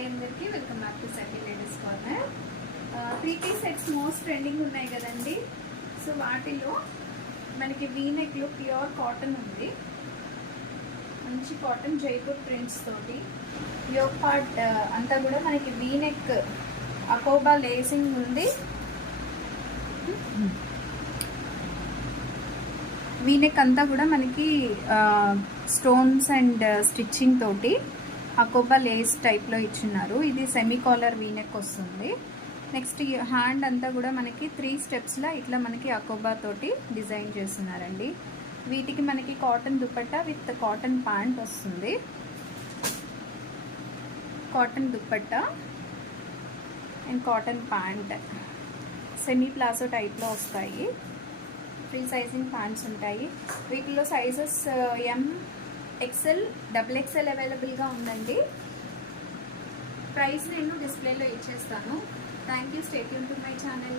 Hi అందరికీ, welcome back to Sakhi ladies corner. 3 sets most trending ఉన్నాయి కదండి. So వాటిలో మనకి వీనెక్లో ప్యూర్ కాటన్ ఉంది, మంచి కాటన్ జైపూర్ ప్రింట్స్ తోటి. యోగ్ పార్ట్ అంతా కూడా మనకి వీనెక్ అకోబా లేసింగ్ ఉంది. వీనెక్ అంతా కూడా మనకి స్టోన్స్ అండ్ స్టిచ్చింగ్ తోటి అకోబా లేస్ టైప్లో ఇచ్చిన్నారు. ఇది సెమీ కాలర్ వీనెక్ వస్తుంది. నెక్స్ట్ హ్యాండ్ అంతా కూడా మనకి 3 స్టెప్స్లో ఇట్లా మనకి అకోబా తోటి డిజైన్ చేస్తున్నారండి. వీటికి మనకి cotton dupatta with cotton pant వస్తుంది. Cotton dupatta and cotton pant semi palazzo టైప్లో వస్తాయి. ఫ్రీ సైజింగ్ ప్యాంట్స్ ఉంటాయి. వీటిలో సైజెస్ ఎం, ఎక్సెల్, XXL అవైలబుల్గా ఉందండి. ప్రైస్ నేను డిస్ప్లేలో ఇచ్చేస్తాను. Thank you. Stay tune to my channel.